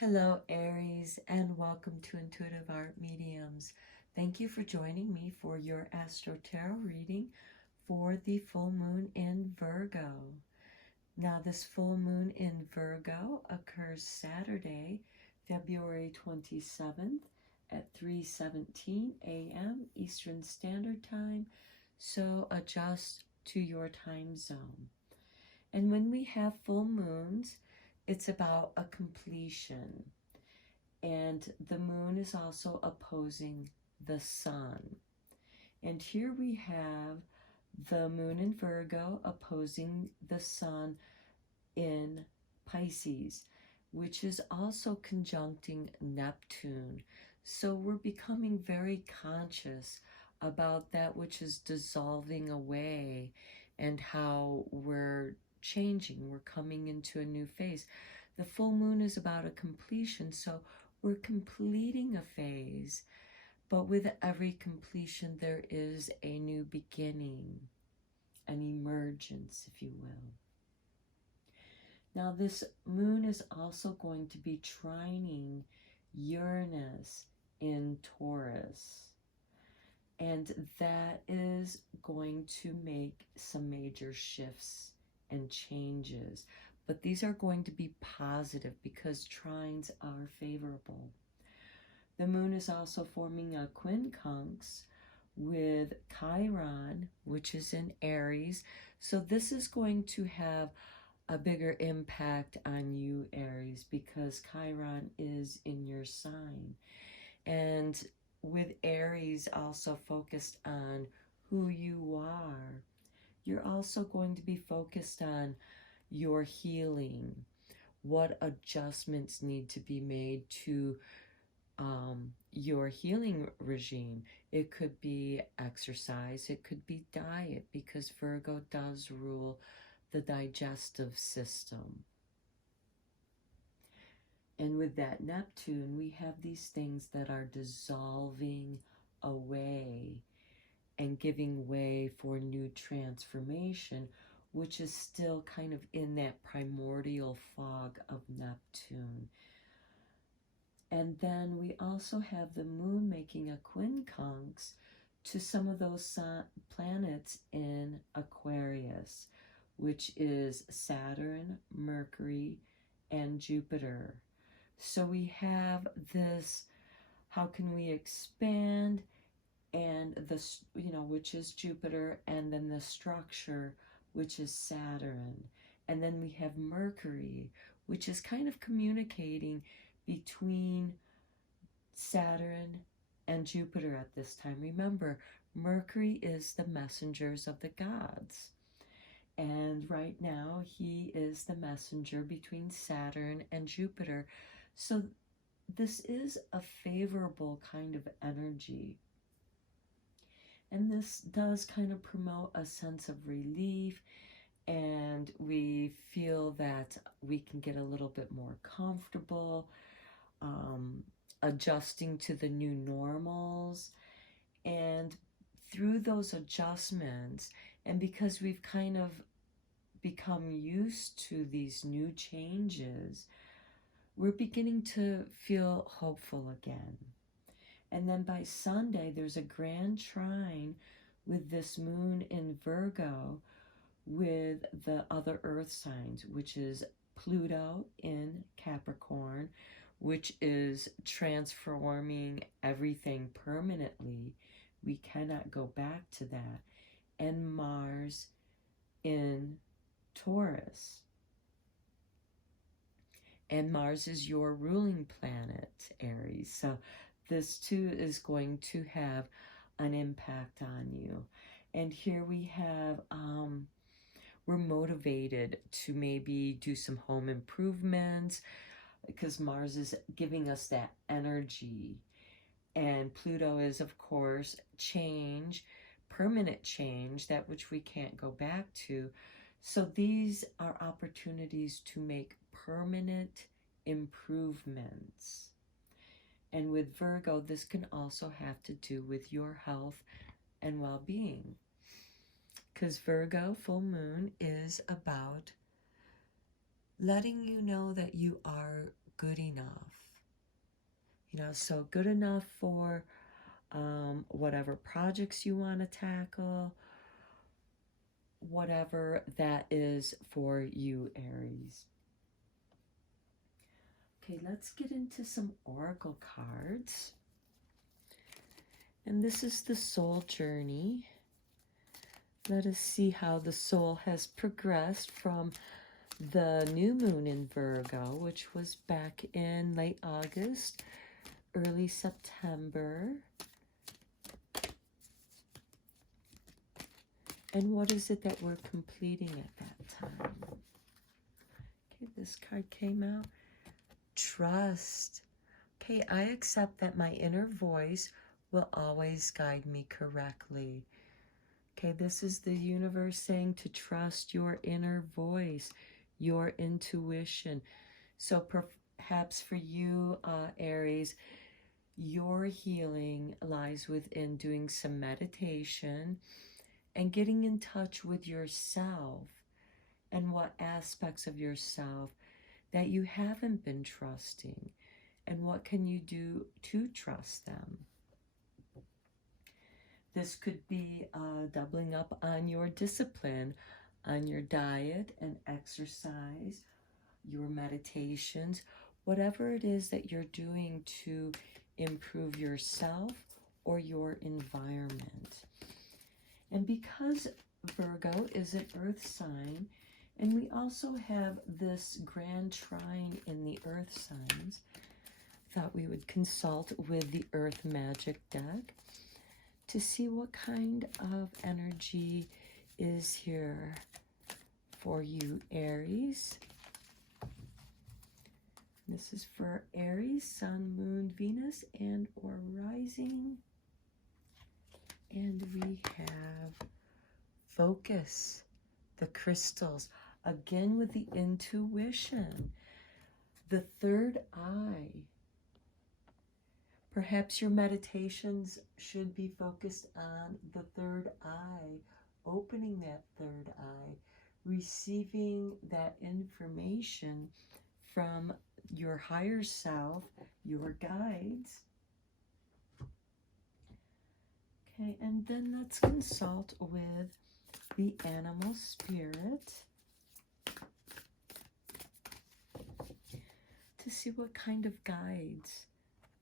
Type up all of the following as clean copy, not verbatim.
Hello, Aries, and welcome to Intuitive Art Mediums. Thank you for joining me for your Astro-Tarot reading for the full moon in Virgo. Now, this full moon in Virgo occurs Saturday, February 27th at 3:17 a.m. Eastern Standard Time, so adjust to your time zone. And when we have full moons, it's about a completion. And the moon is also opposing the sun. And here we have the moon in Virgo opposing the sun in Pisces, which is also conjuncting Neptune. So we're becoming very conscious about that which is dissolving away and how we're changing. We're coming into a new phase. The full moon is about a completion, so we're completing a phase, but with every completion there is a new beginning, an emergence, if you will. Now this moon is also going to be trining Uranus in Taurus, and that is going to make some major shifts and changes. But these are going to be positive because trines are favorable. The moon is also forming a quincunx with Chiron, which is in Aries. So this is going to have a bigger impact on you, Aries, because Chiron is in your sign. And with Aries also focused on who you are, you're also going to be focused on your healing, what adjustments need to be made to your healing regime. It could be exercise, it could be diet, because Virgo does rule the digestive system. And with that Neptune, we have these things that are dissolving away and giving way for new transformation, which is still kind of in that primordial fog of Neptune. And then we also have the moon making a quincunx to some of those planets in Aquarius, which is Saturn, Mercury, and Jupiter. So we have this, how can we expand, and this, which is Jupiter, and then the structure, which is Saturn. And then we have Mercury, which is kind of communicating between Saturn and Jupiter at this time. Remember, Mercury is the messengers of the gods. And right now, he is the messenger between Saturn and Jupiter. So this is a favorable kind of energy. And this does kind of promote a sense of relief, and we feel that we can get a little bit more comfortable, adjusting to the new normals. And through those adjustments, and because we've kind of become used to these new changes, we're beginning to feel hopeful again. And then by Sunday, there's a grand trine with this moon in Virgo with the other earth signs, which is Pluto in Capricorn, which is transforming everything permanently. We cannot go back to that. And Mars in Taurus. And Mars is your ruling planet, Aries. So this too is going to have an impact on you. And here we have, we're motivated to maybe do some home improvements, because Mars is giving us that energy. And Pluto is, of course, change, permanent change, that which we can't go back to. So these are opportunities to make permanent improvements. And with Virgo, this can also have to do with your health and well-being, because Virgo full moon is about letting you know that you are good enough. You know, so good enough for whatever projects you want to tackle, whatever that is for you, Aries. Okay, let's get into some oracle cards. And this is the soul journey. Let us see how the soul has progressed from the new moon in Virgo, which was back in late August, early September. And what is it that we're completing at that time? Okay, this card came out. Trust. Okay, I accept that my inner voice will always guide me correctly. Okay, this is the universe saying to trust your inner voice, your intuition. So perhaps for you, Aries, your healing lies within doing some meditation and getting in touch with yourself and what aspects of yourself that you haven't been trusting and what can you do to trust them. This could be doubling up on your discipline, on your diet and exercise, your meditations, whatever it is that you're doing to improve yourself or your environment. And because Virgo is an earth sign, and we also have this grand trine in the earth signs, thought we would consult with the Earth Magic deck to see what kind of energy is here for you, Aries. This is for Aries, Sun, Moon, Venus, and or rising. And we have focus, the crystals, again with the intuition, the third eye. Perhaps your meditations should be focused on the third eye, opening that third eye, receiving that information from your higher self, your guides. Okay, and then let's consult with the animal spirit to see what kind of guides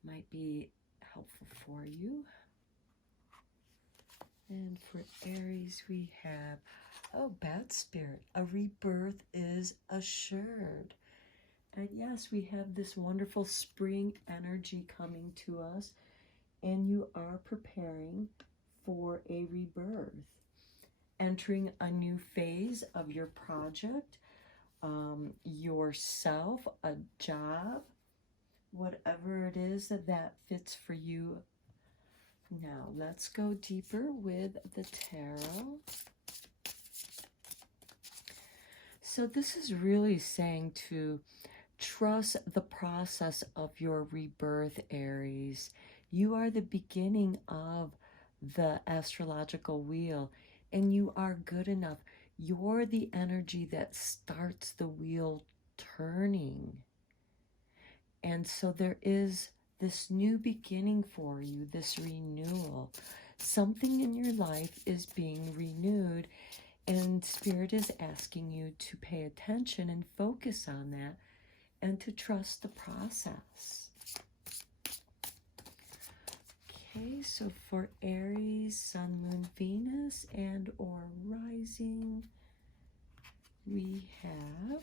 might be helpful for you. And for Aries, we have, oh, Bat Spirit, a rebirth is assured. And yes, we have this wonderful spring energy coming to us, and you are preparing for a rebirth, entering a new phase of your project, yourself, a job, whatever it is that fits for you. Now, let's go deeper with the tarot. So this is really saying to trust the process of your rebirth, Aries. You are the beginning of the astrological wheel, and you are good enough. You're the energy that starts the wheel turning. And so there is this new beginning for you, this renewal. Something in your life is being renewed, and Spirit is asking you to pay attention and focus on that and to trust the process. Okay, so for Aries, Sun, Moon, Venus, and or rising, we have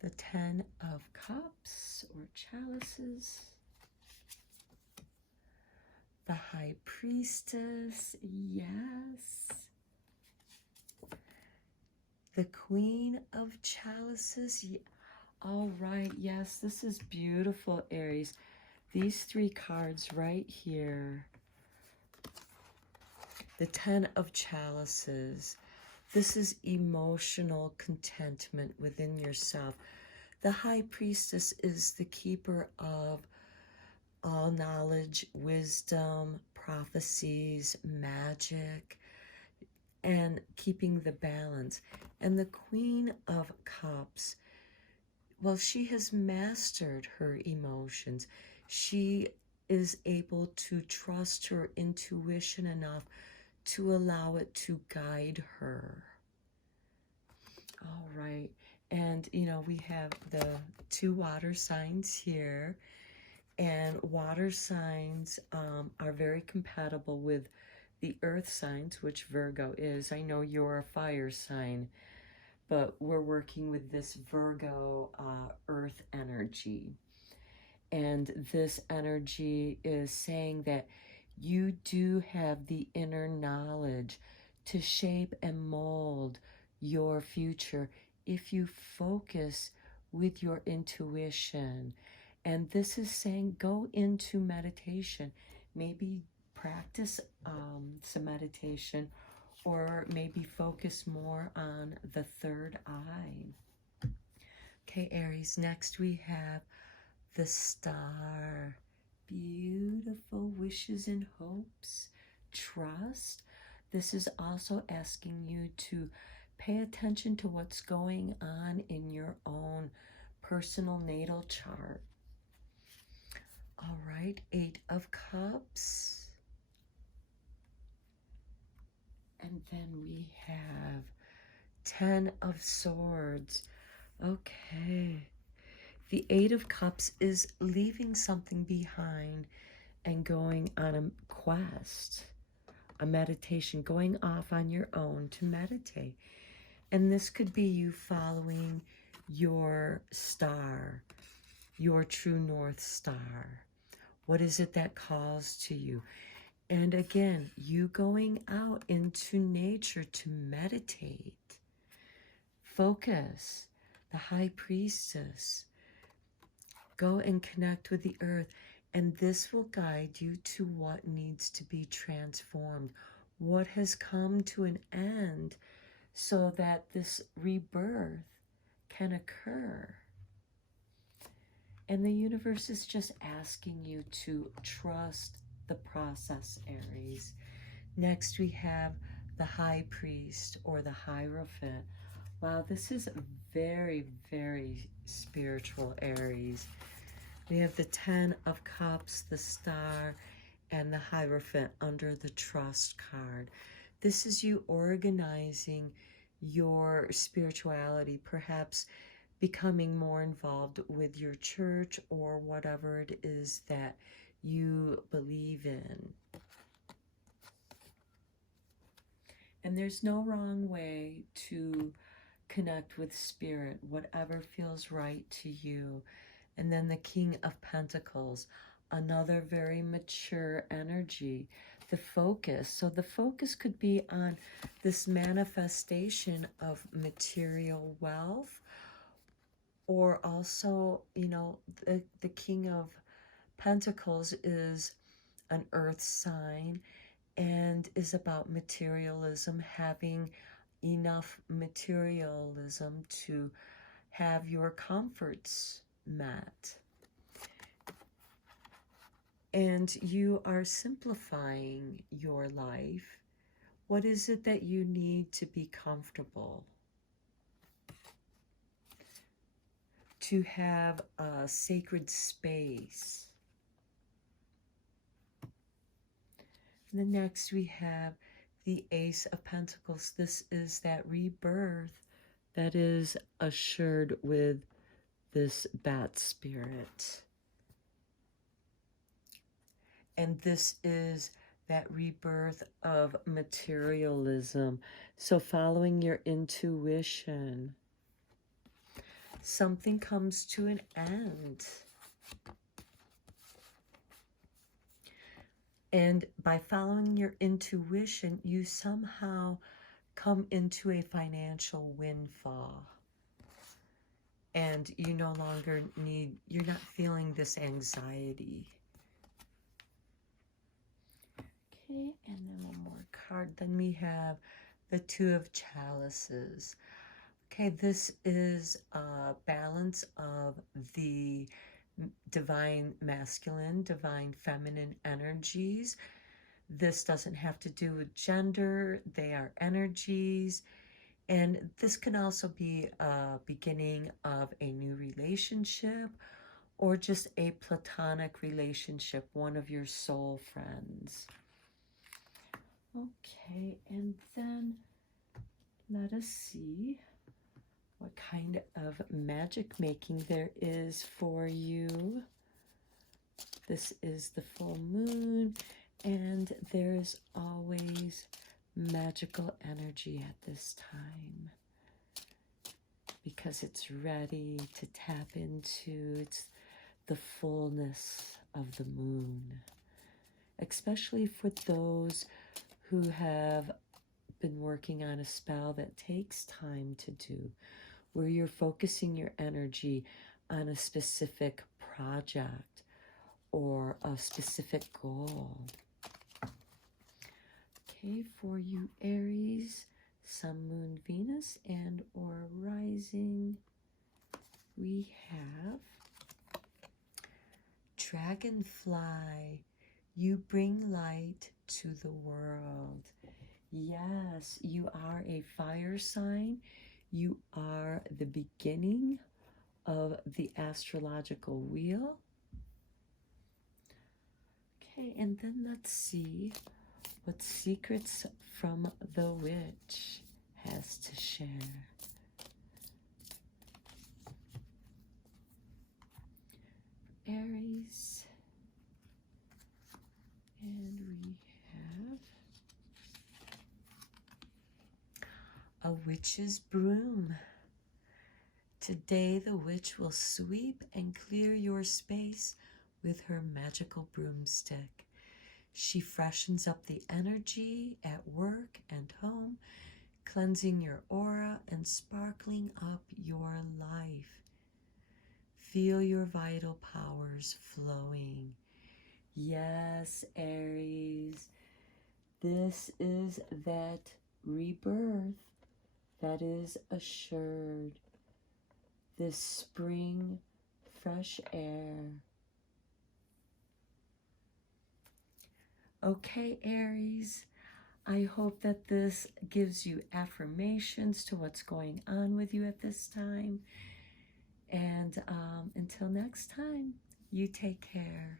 the 10 of Cups or Chalices, the High Priestess, yes, the Queen of Chalices, all right, yes, this is beautiful, Aries. These three cards right here, the 10 of Chalices, this is emotional contentment within yourself. The High Priestess is the keeper of all knowledge, wisdom, prophecies, magic, and keeping the balance. And the Queen of Cups, well, she has mastered her emotions. She is able to trust her intuition enough to allow it to guide her. All right. And, you know, we have the 2 water signs here. And water signs are very compatible with the earth signs, which Virgo is. I know you're a fire sign, but we're working with this Virgo earth energy. And this energy is saying that you do have the inner knowledge to shape and mold your future if you focus with your intuition. And this is saying go into meditation, maybe practice some meditation, or maybe focus more on the third eye. Okay, Aries, next we have the star. Beautiful wishes and hopes, trust. This is also asking you to pay attention to what's going on in your own personal natal chart. All right, 8 of Cups. And then we have 10 of Swords. Okay. The 8 of Cups is leaving something behind and going on a quest, a meditation, going off on your own to meditate. And this could be you following your star, your true north star. What is it that calls to you? And again, you going out into nature to meditate. Focus, the high priestess. Go and connect with the earth, and this will guide you to what needs to be transformed, what has come to an end, so that this rebirth can occur. And the universe is just asking you to trust the process, Aries. Next, we have the High Priest or the Hierophant. Wow, this is very, very spiritual, Aries. We have the 10 of Cups, the Star, and the Hierophant under the Trust card. This is you organizing your spirituality, perhaps becoming more involved with your church or whatever it is that you believe in. And there's no wrong way to connect with spirit, whatever feels right to you. And then the King of Pentacles, another very mature energy, the focus. So the focus could be on this manifestation of material wealth, or also, you know, the King of Pentacles is an earth sign and is about materialism, having enough materialism to have your comforts met. And you are simplifying your life. What is it that you need to be comfortable? To have a sacred space. And then next we have the Ace of Pentacles. This is that rebirth that is assured with this bat spirit. And this is that rebirth of materialism. So following your intuition, something comes to an end. And by following your intuition, you somehow come into a financial windfall. And you no longer need, you're not feeling this anxiety. Okay, and then one more card. Then we have the Two of Chalices. Okay, this is a balance of the divine masculine, divine feminine energies. This doesn't have to do with gender. They are energies. And this can also be a beginning of a new relationship or just a platonic relationship, one of your soul friends. Okay, and then let us see what kind of magic making there is for you. This is the full moon, and there's always magical energy at this time because it's ready to tap into the fullness of the moon, especially for those who have been working on a spell that takes time to do, where you're focusing your energy on a specific project or a specific goal. Okay, for you Aries, Sun, Moon, Venus, and or rising, we have Dragonfly. You bring light to the world. Yes, you are a fire sign. You are the beginning of the astrological wheel. Okay, and then let's see what secrets from the witch has to share. Aries. And we have a witch's broom. Today the witch will sweep and clear your space with her magical broomstick. She freshens up the energy at work and home, cleansing your aura and sparkling up your life. Feel your vital powers flowing. Yes, Aries, this is that rebirth that is assured. This spring, fresh air. Okay, Aries, I hope that this gives you affirmations to what's going on with you at this time. And until next time, you take care.